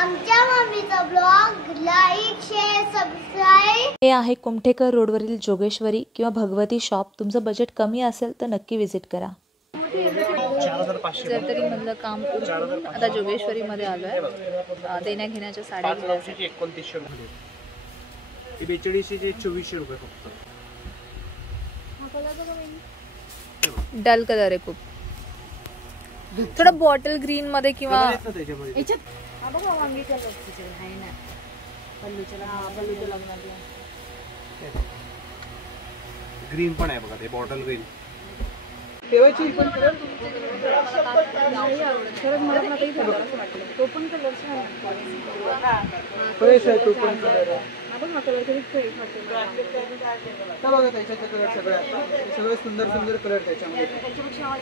आमच्या मम्मीचा blog like share subscribe. हे आहे कुमठेकर रोडवरील जोगेश्वरी किंवा भगवती शॉप। तुमचं बजेट कमी असेल तर नक्की विजिट करा। जरतरी मधलं काम उरकून आता जोगेश्वरी मध्ये आलोय देण्या घेण्याच्या साड्या घ्यायच्या। 2900 मध्ये ही 4200 चे 2400 रुपये फक्त। डल कलर आहे खूप, थोडा बॉटल ग्रीन मध्ये किंवा ग्रीन पण आहे बघा, ते बॉटल ग्रीन। ठेवायची पण कलर खरंच मला पण काही फरक वाटलं। तो पण कलर छान आहे, फ्रेश आहे तो पण कलर आहे। आपण हा कलर तरी फ्रेश वाटतो का बघा, त्याच्यात कलर सगळे सुंदर सुंदर कलर त्याच्यामध्ये।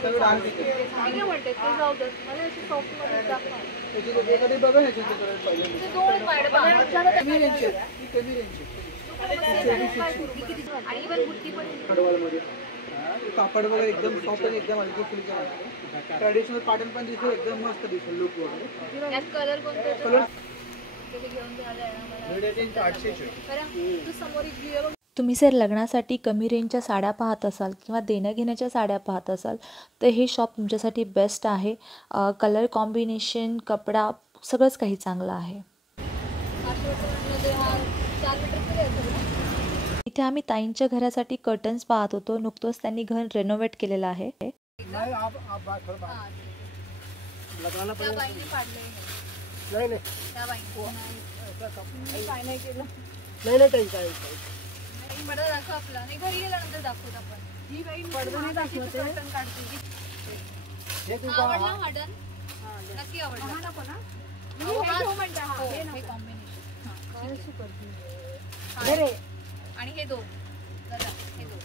सगळे आणखी काय म्हणते ते जाऊ दे, मला अशी सॉफ्ट मध्ये दाखवा। त्याचे एखादी बघा ह्याचे कलर पाहिजे ते दोन मॅडम कमी रेंज आहे, कमी रेंज आहे आणि पण बुट्टी पण कडवाल मध्ये कापड वगैरे एकदम सॉफ्ट आणि एकदम हलकी फुलकी आहे। ट्रेडिशनल पॅटर्न पण दिसतो, एकदम मस्त दिसतो लुक वगैरे। यात कलर कोणते कलर ते घेऊन द्यायला मला 800 तू समोर एक व्हिडिओ। तुम्ही जर लग्नासाठी कमी रेंजच्या साड्या पाहत असाल किंवा देण्या घेण्याच्या साड्या पाहत असाल तर हे शॉप तुमच्यासाठी बेस्ट आहे। कलर कॉम्बिनेशन, कपडा सगळंच काही चांगलं आहे। इथे आम्ही ताईंच्या घरासाठी कर्टन्स पाहत होतो। नुकतंच त्यांनी घर रेनोव्हेट केलेलं आहे। आणि हे दो चला, हे दो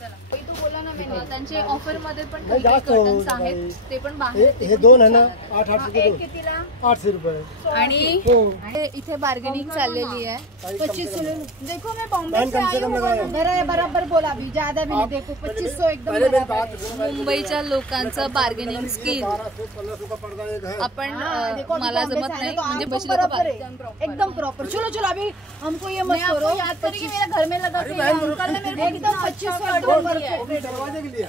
चला तू बोला ना। मी त्यांचे ऑफर मध्ये पण कर्टन्स आहेत, ते पण बाहेर हे दोन आहे ना 800 रुपये कितीला 800 रुपये आणि इथे बार्गेनिंग चाललेली आहे। 2500 देखो मैं बॉम्बे से आई हूं, बराबर बोला भी ज्यादा भी नहीं। देखो 2500 एकदम मुंबईच्या लोकांचं बार्गेनिंग स्किल आपण मला जमत नाही, म्हणजे बस एकदम प्रॉपर। चलो चलो अभी हमको ये मत करो, याद करिए मेरा घर में लगा के एकदम 2500 दरवाजे के लिए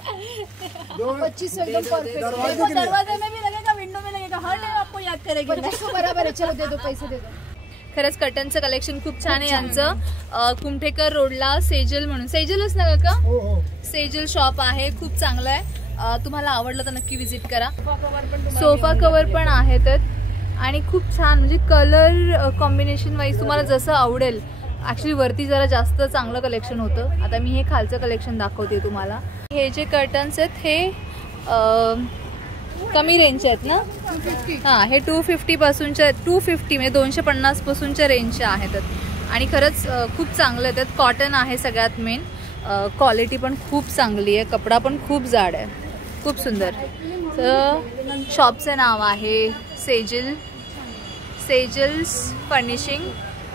2500 एकदम परफेक्ट। दरवाजे में भी लगेगा, विंडो में लगेगा, हर टाइम आपको याद करेगी। 2500 बराबर है, चलो दे दो पैसे दे दो। खरंच कर्टनचं कलेक्शन खूप छान आहे यांचं। कुमठेकर रोडला सेजल म्हणून, सेजलच ना काका, सेजल शॉप आहे, खूप चांगलं आहे। तुम्हाला आवडलं तर नक्की विजिट करा। सोफा कवर पण आहेत आणि खूप छान, म्हणजे कलर कॉम्बिनेशन वाईज तुम्हाला जसं आवडेल। ॲक्च्युली वरती जरा जास्त चांगलं कलेक्शन होतं। आता मी हे खालचं कलेक्शन दाखवते तुम्हाला। हे जे कर्टन्स आहेत हे कमी रेंजचे आहेत ना? हां, हे 250 पासूनच्या, 250 म्हणजे 250 पासूनच्या रेंजचे आहेत आणि खरंच खूप चांगले आहेत। कॉटन आहे सगळ्यात मेन, क्वालिटी पण खूप चांगली आहे, कपडा पण खूप जाड आहे, खूप सुंदर। तर शॉपचं नाव आहे सेजल्स फर्निशिंग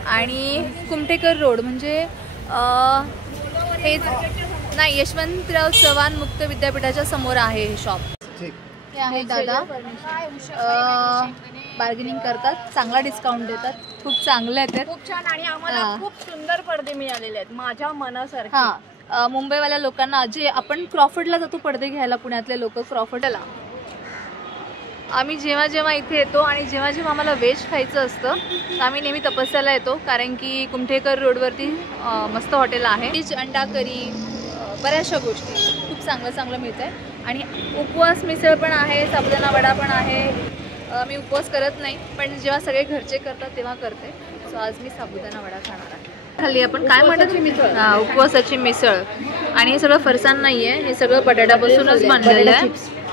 आणि कुमठेकर रोड, म्हणजे हे नाही, यशवंतराव चव्हाण मुक्त विद्यापीठाच्या समोर आहे हे शॉप। हे आहे दादा, बार्गेनिंग करतात, चांगला डिस्काउंट देतात, खूप चांगले आहेत, खूप छान आणि आम्हाला खूप सुंदर पडदे मिळालेले आहेत माझ्या मनासारखे। हां, मुंबईवाल्या लोकांना, जे आपण क्रॉफर्डला जातो पडदे घ्यायला, पुण्यातले लोक क्रॉफर्डला, आम्ही जेव्हा जेव्हा इथे येतो आणि जेव्हा जेव्हा आम्हाला व्हेज खायचं असतं तर आम्ही नेहमी तपस्याला येतो, कारण की कुमठेकर रोडवरती मस्त हॉटेल आहे। व्हेज अंडा करी, बऱ्याचशा गोष्टी खूप चांगलं चांगलं मिळतं आहे। आणि उपवास मिसळ पण आहे, साबुदाणा वडा पण आहे। मी उपवास करत नाही, पण जेव्हा सगळे घरचे करतात तेव्हा करते। सो आज मी साबुदाणा वडा खाणार आहे। खाली आपण काय म्हणतो मिसळ, उपवासाची मिसळ। आणि हे सगळं फरसाण नाही आहे, हे सगळं बटाट्यापासूनच बनलेलं आहे,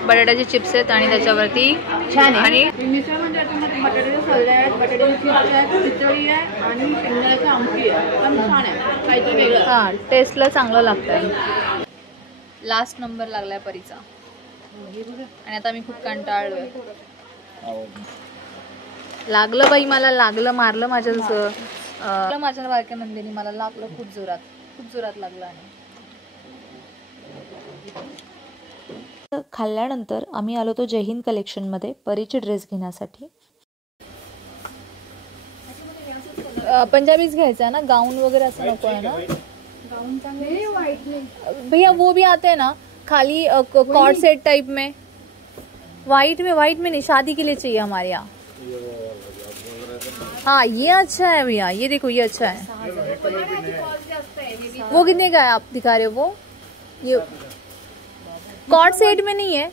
बटाट्याचे चिप्स आहेत आणि त्याच्यावरती छान आहे। आणि मिसळ म्हणजे बटाट्याचे सल्ले आहेत, बटाट्याचे चिप्स आहेत, खिचडी आहे आणि शेंगदाण्याची आमटी आहे, पण छान आहे, काहीतरी वेगळं। हां, टेस्टला चांगलं लागतं। लास्ट नंबर लागलाय परीचा आणि आता मी खूप कंटाळलोय। लागलं बाई, मला लागलं, मारलं माझ्या माझ्या बारक्या नंदिनी, मला लागलं खूप जोरात लागलं। आणि खाल्ल्यानंतर आम्ही आलो तो जय हिंद कलेक्शनमध्ये परीचे ड्रेस घेण्यासाठी। पंजाबीच घ्यायचा है ना, गाउन वगैरह ऐसा नको है ना। गाउन चांगले व्हाईट नाही भैया वो भी आते हैं ना खाली कॉर्ड सेट टाइप में, वाइट में नहीं, शादी के लिए चाहिए हमारे यहाँ। हाँ ये अच्छा है भैया, ये देखो ये अच्छा है। वो कितने का है आप दिखा रहे हो? वो ये कॉर्ड सेट में नहीं है।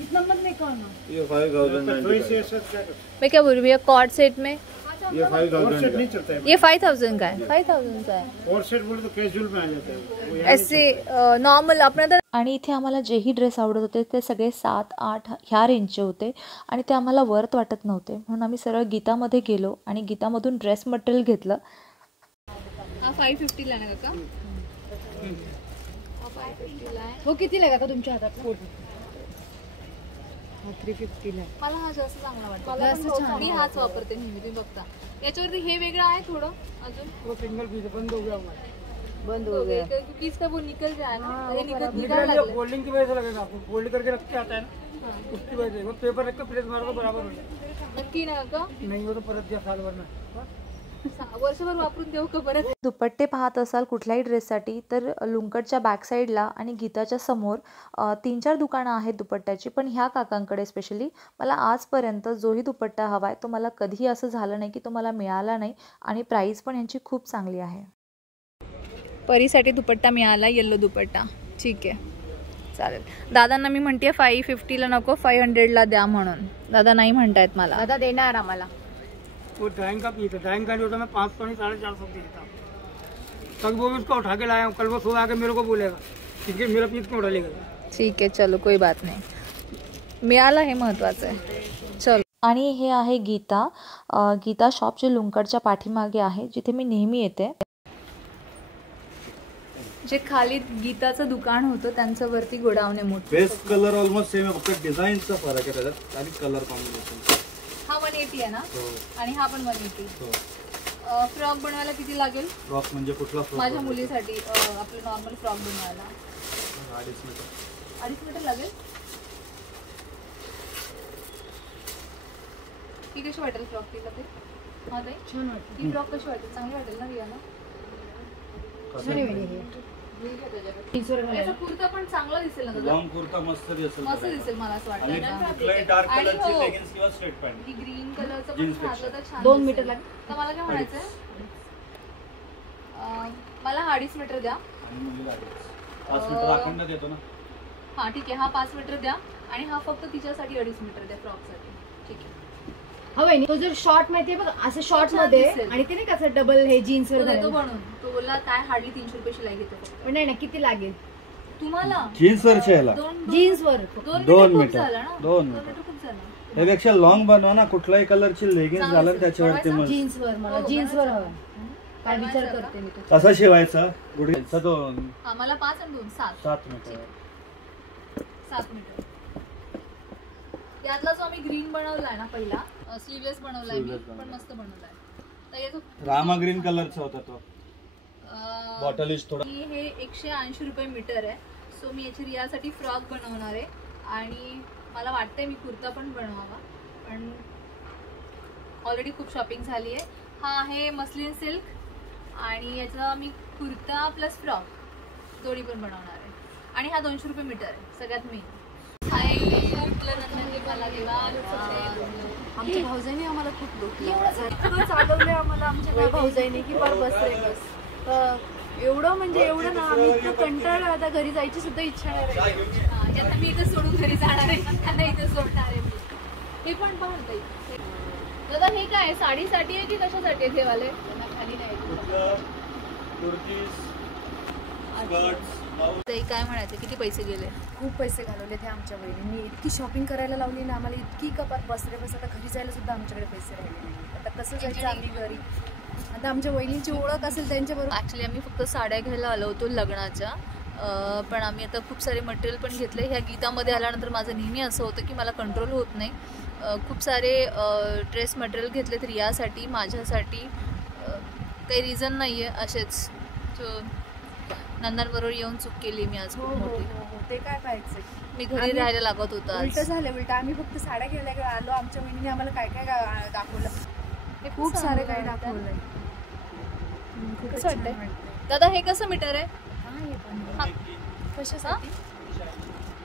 इतना मत में कौन ये 5000 मैं क्या बोल रही हूँ भैया, कॉर्ड सेट में ये 5000 नहीं चलता है। ये 5000 का है, 5000 का है। और सेट बोले तो कैजुअल में आ जाता है, ऐसे नॉर्मल अपना तर आणि इथे आम्हाला जेही ड्रेस आवडत होते ते सगळे 7-8 ह्या रेंजचे होते आणि ते आम्हाला वर्थ वाटत नव्हते, म्हणून आम्ही सरळ गीतामध्ये गेलो आणि गीतामधून ड्रेस मटेरियल घेतलं। हा 550 ला आहे का? हो कितीला आहे का तुमच्या हातात? 350 ला मला हा जास्त चांगला वाटतो, जास्त छान मी हाच वापरते नेहमी, तुम्ही बघता। याच्यावरती हे वेगळं आहे थोडं अजून, वो सिंगल पीस बंद हो गया हमारा, बंद हो गया। क्योंकि इसका वो निकल जाए ना, ये निकल निकल फोल्डिंग की वजह से लगेगा आपको, फोल्ड करके रख के आता है ना, उसकी वजह से वो पेपर रख के प्रेस मारो तो बराबर हो जाएगा। नक्की ना का? नहीं वो तो परत दिया साल भर में। वर्षभर वापरून देऊ का परत? दुपट्टे पाहत असाल कुठल्याही ड्रेससाठी तर लुंकटच्या बॅक साईडला आणि गीताच्या समोर 3-4 दुकानं आहेत दुपट्ट्याची, पण ह्या काकांकडे स्पेशली मला आजपर्यंत जोही दुपट्टा हवा आहे तो मला कधीही असं झालं नाही की तो मला मिळाला नाही आणि प्राईस पण यांची खूप चांगली आहे। परीसाठी दुपट्टा मिळाला, येल्लो दुपट्टा, ठीक आहे चालेल। दादांना मी म्हणते 550 ला नको 500 ला द्या म्हणून, दादा नाही म्हणतायत मला। दादा देणार आम्हाला। वो ड्राइंग का पीस है, ड्राइंग का जो होता है मैं 500 नहीं 450 देता हूँ। कल वो भी उसको उठा के लाया हूँ, कल वो सो आके मेरे को बोलेगा क्योंकि मेरा पीस क्यों उठा लेगा। ठीक आहे चलो कोई बात नाही, मिळाला हे महत्वाचं आहे। चलो आणि हे आहे गीता, गीता शॉप जे लुंकटच्या पाठीमागे आहे जिथे मी नेहमी येते। जे खाली गीताचं दुकान होतं त्यांचं वरती गोडाऊन आहे मोठं। बेस्ट कलर ऑलमोस्ट सेम आहे, फक्त डिझाईनचा फरक आहे त्याच्यात आणि कलर कॉम्बिनेशन। हा 180 आहे ना, आणि हा पण 180। फ्रॉक बनवायला किती लागेल? फ्रॉक म्हणजे कुठला फ्रॉक? माझ्या मुलीसाठी आपलं नॉर्मल फ्रॉक बनवायला 2.5 मीटर। 2.5 मीटर लागेल। ही कशी वाटेल फ्रॉक तिला ते? हा ताई छान वाटतं, ही फ्रॉक कशी वाटेल? चांगली वाटेल ना रियाला? छान आहे याचा कुर्ता पण चांगला दिसेल ना दादा? लॉंग कुर्ता मस्त दिसेल, मस्त दिसेल मला असं आणि वाटतं। कुठलाही डार्क आणि कलरची हो, लेगिन्स किंवा स्ट्रेट पॅन्ट। ही ग्रीन कलरचं पण Jeans घातलं तर छान 2 दिसेल। मीटर लागेल। तर मला काय म्हणायचंय, मला 2.5 मीटर द्या। आणि मुलीला 5 मीटर अखंड देतो ना। हा ठीक आहे, हा 5 मीटर द्या आणि हा फक्त तिच्यासाठी 2.5 मीटर द्या फ्रॉकसाठी, ठीक आहे? हवंय नाही तो जर शॉर्ट माहितीये बघ असं शॉर्ट मध्ये दिसेल। आणि ते नाही का असं डबल हे जीन्स वर तो देतो घालायला। बनवून, तो बोलला काय हार्डली 300 रुपये शिलाई घेतो फक्त। पण नाही ना किती लागेल तुम्हाला जीन्स वरच्या ह्याला जीन्स वर? 2 मीटर. खूप झालं ना, 2 मीटर खूप झालं। त्यापेक्षा लॉंग बनवा ना, कुठल्याही कलरची लेगिन्स चालेल. घाला त्याच्यावरती मस्त जीन्स वर मला हो, जीन्स वर बरं. हवं, काय विचार करते मी तो। कसा शिवायचा गुडघ्याचा तो हा मला 5 आणि 2 7 7 मीटर। 7 मीटर। यातला जो आम्ही ग्रीन बनवलाय ना पहिला, स्लीवलेस बनवलाय मी, पण मस्त बनवलाय। तर याचं रामा ग्रीन कलरचा होता तो, बॉटलिश थोडा। हे 180 रुपये मीटर आहे। सो मी याची रियासाठी फ्रॉक बनवणार आहे आणि मला वाटतंय मी कुर्ता पण बनवावा, पण ऑलरेडी खूप शॉपिंग झाली आहे। हा आहे मस्लिन सिल्क आणि याचा मी कुर्ता प्लस फ्रॉक दोन्ही पण बनवणार आहे आणि हा 200 रुपये मीटर आहे सगळ्यात मेन। आमच्या भाऊजाईने आम्हाला खूप लुटलं, चालवले आम्हाला आमच्या भाऊजाईने की बार बस रे बस। एवढं म्हणजे एवढं ना आम्ही इतकं कंटाळलो, आता घरी जायची सुद्धा इच्छा नाही राहिली। आता मी इथं सोडून घरी जाणार आहे, त्यांना इथं सोडणार आहे मी। हे पण पाहता येईल दादा, हे काय साडीसाठी आहे की कशासाठी आहे? हे वाले खाली नाही काय म्हणायचं, किती पैसे गेले? खूप पैसे घालवले ते आमच्या वहिनींनी, इतकी शॉपिंग करायला लावली ना आम्हाला, इतकी कपात बस रे बस। आता घरी जायला सुद्धा आमच्याकडे पैसे राहिले नाही, आता कसं जायचं आम्ही घरी? आता आमच्या वहिनींची ओळख असेल त्यांच्याबरोबर। ॲक्च्युली आम्ही फक्त साड्या घ्यायला आलो होतो लग्नाच्या, पण आम्ही आता खूप सारे मटेरियल पण घेतले। ह्या गीतामध्ये आल्यानंतर माझं नेहमी असं होतं की मला कंट्रोल होत नाही, खूप सारे ड्रेस मटेरियल घेतलेत रियासाठी, माझ्यासाठी, काही रिझन नाही आहे, असेच। सो नंदनबरोबर येऊन चूक केली मी आज खूप मोठी। ते काय पाहायचं, मी घरी राहायला लागत होतं आज। उलट झालं, उलट आम्ही फक्त साड्या घ्यायला आलो, आमच्या वहिनीने आम्हाला काय काय दाखवलं। हे खूप सारे काही दाखवलंय. कसं वाटतंय दादा? हे कसं मीटर आहे? हा. कशासाठी?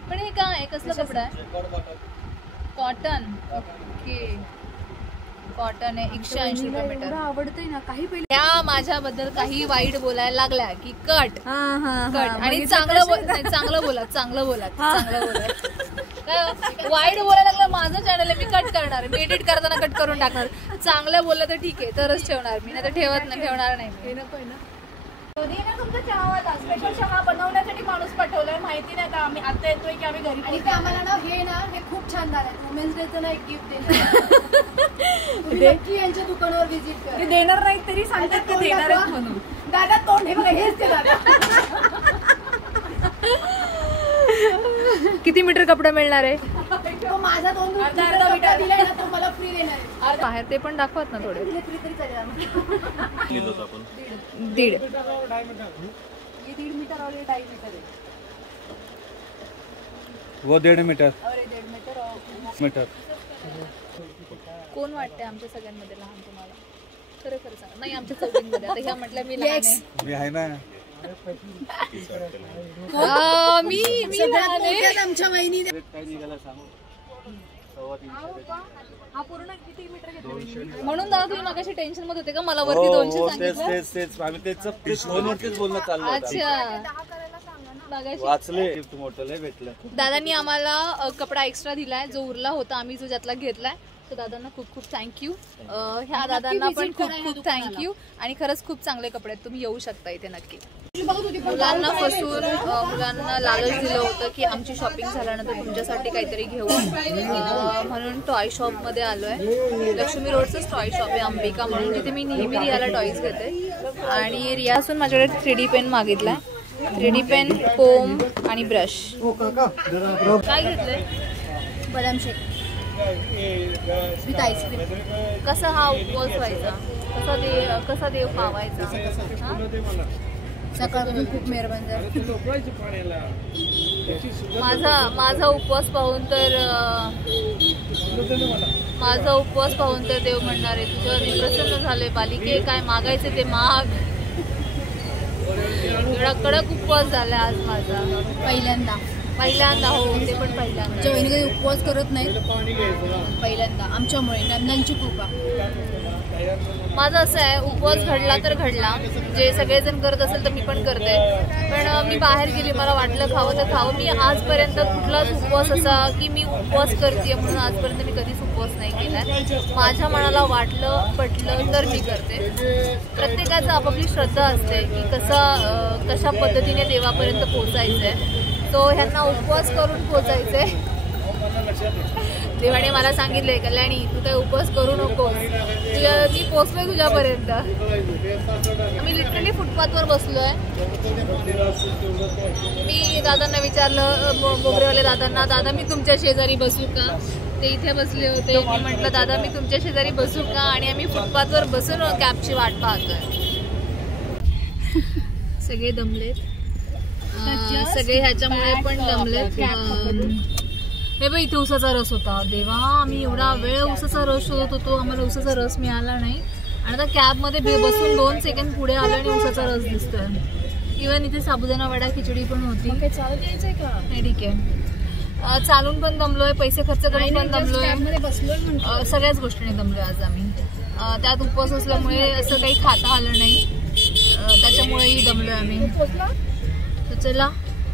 पण हे काय आहे? कसला कपडा आहे? कॉटन. ओके, कॉटन आहे. 180 रुपये मीटर. एवढं आवडतंय ना. काही पहिले त्या माझ्याबद्दल काही वाईट बोलायला लागल्या की कट कट आणि चांगलं चांगलं बोला चांगलं बोला चांगलं बोला. वाईट बोलायला लागलं माझं चॅनल आहे, मी कट करणार. मी एडिट करताना कट करून टाकणार. चांगलं बोललं तर ठीक आहे, तरच ठेवणार मी, नाही तर ठेवणार नाही. हे नको ना. तुमचा चहावाला स्पेशल चहा बनवण्यासाठी माणूस पाठवलाय. माहिती नाही का आम्ही आता येतोय की आम्ही घरी. आणि ते आम्हाला ना हे खूप छान झालंय. वुमेन्स डेचं ना एक गिफ्ट देणार. नक्की यांच्या दुकानावर व्हिजिट करा. देणार नाही तरी सांगतात की देणार आहेत म्हणून. दादा तोंड हे बघा, हेच ते दादा. किती मीटर कपडा मिळणार आहे? तो माझा 2 मीटर दिलाय ना, तो मला फ्री देणार आहे. बाहेर ते पण दाखवत ना थोडे. फ्री तरी चालेल. दीड. ये 1.5 मीटर और ये 2.5 मीटर है. वो 1.5 मीटर और ये 1.5 मीटर और मीटर. कोण वाटते आमच्या सगळ्यांमध्ये लहान तुम्हाला? खरं खरं सांगा. नाही, आमच्या चौघींमध्ये. आता ह्या म्हटलं मी लहान आहे. मी आहे ना. मी लहान आहे. आमच्या वहिनी. काय निघाला सांगू? 350. हा पूर्ण किती मीटर घेतो? म्हणून दादा तुम्ही मगाशी टेन्शन मध्ये होते का? मला वरती 200 सांगितलं. तेच आम्ही तेच फोनवरतीच बोलणं चाललं होतं. अच्छा, मगाशी वाचले मोठं भेटलं. दादांनी आम्हाला कपडा एक्स्ट्रा दिलाय, जो उरला होता आम्ही जो ज्यातला घेतलाय. तर दादांना खूप खूप थँक्यू. ह्या दादांना पण खूप खूप थँक्यू. आणि खरंच खूप चांगले कपडे आहेत, तुम्ही येऊ शकता इथे नक्की. मुलांना फसून मुलांना लालच दिलं होतं की आमची शॉपिंग झाल्यानंतर तुमच्यासाठी काहीतरी घेऊ, म्हणून टॉय शॉपमध्ये आलोय. लक्ष्मी रोडचंच टॉय शॉप आहे अंबिका म्हणून, जिथे मी नेहमी रियाला टॉईज घेते. आणि रियासून माझ्याकडे 3D पेन मागितलाय. 3D पेन, कोम आणि ब्रश. काय घेतलंय? बदाम शेक विथ आईस्क्रीम. कसा हा उपवास व्हायचा? कसा देव पावायचा? सकाळपासून खूप मेहरबान झालं. माझा उपवास पाहून तर देव म्हणणार आहे तुझ्यावर मी प्रसन्न झाले बालिके, काय मागायचे ते माग. एवढा कडक उपवास झालाय आज माझा. पहिल्यांदा हो, ते पण पहिल्यांदा. आमच्या बहिणी काही उपवास करत नाही, पहिल्यांदा आमच्यामुळे नंदांची कृपा. माझं असं आहे, उपवास घडला तर घडला. जे सगळेजण करत असेल तर मी पण करते. पण मी बाहेर गेली, मला वाटलं खावं तर खावं. मी आजपर्यंत कुठलाच उपवास असा की मी उपवास करते म्हणून आजपर्यंत मी कधीच उपवास नाही केलाय. माझ्या मनाला वाटलं पटलं तर मी करते. प्रत्येकाचं आपापली श्रद्धा असते की कशा पद्धतीने देवापर्यंत पोहोचायचंय. तो ह्यांना उपवास करून पोचायचंय. देवाने मला सांगितलंय कल्याणी तू काही उपवास करू नकोस, मी पोचलोय तुझ्यापर्यंत. मी लिटरली फुटपाथवर बसलोय. मी दादांना विचारलं, मोगरेवाले दादांना, दादा मी तुमच्या शेजारी बसू का? ते इथे बसले होते. मी म्हटलं दादा मी तुमच्या शेजारी बसू का? आणि आम्ही फुटपाथवर बसून कॅबची वाट पाहतोय. सगळे दमलेत, सगळे ह्याच्यामुळे पण दमलेत. हे बघ, इथे उसाचा रस होता. देवा, आम्ही एवढा वेळ उसाचा रस शोधत होतो, आम्हाला उसाचा रस मिळाला नाही. आणि आता कॅबमध्ये बसून 2 सेकंड पुढे आलो आणि उसाचा रस दिसतोय. इव्हन इथे साबुदाणा वडा खिचडी पण होती. चालत यायचंय का? नाही, ठीक आहे. चालून पण दमलोय, पैसे खर्च करून पण दमलोय, सगळ्याच गोष्टीने दमलोय आज आम्ही. त्यात उपवास असल्यामुळे असं काही खाता आलं नाही, त्याच्यामुळेही दमलोय आम्ही. तर चला,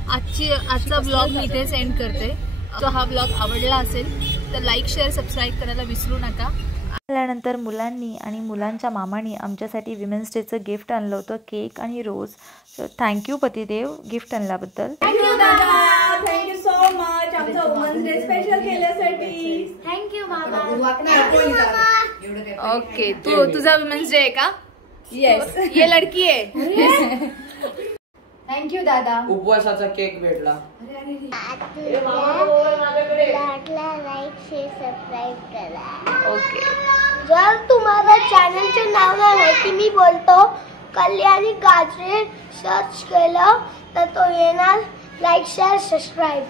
आजचा ब्लॉग मी इथे सेंड करते. तो हा ब्लॉग आवडला असेल तर लाईक, शेअर, सबस्क्राईब करायला विसरू नका. आल्यानंतर मुलांनी आणि मुलांच्या मामांनी आमच्यासाठी विमेन्स डेचं गिफ्ट आणलं होतं, केक आणि रोज. सो थँक्यू पतिदेव गिफ्ट आणल्याबद्दल. थँक्यू दादा, थँक्यू सो मच आमचा वुमन्स डे स्पेशल केल्यासाठी. थँक्यू मामा. ओके, तुझा विमेन्स डे आहे का? येस, ये लडकी आहे. थँक्यू दादा. उपवासाचा केक भेटला. लाईक शेअर सबस्क्राईब करा. ओके, जर तुम्हाला चॅनलचे नाव नाही माहिती, मी बोलतो कल्याणी गाजरे सर्च केलं तर तो येणार. Like share subscribe.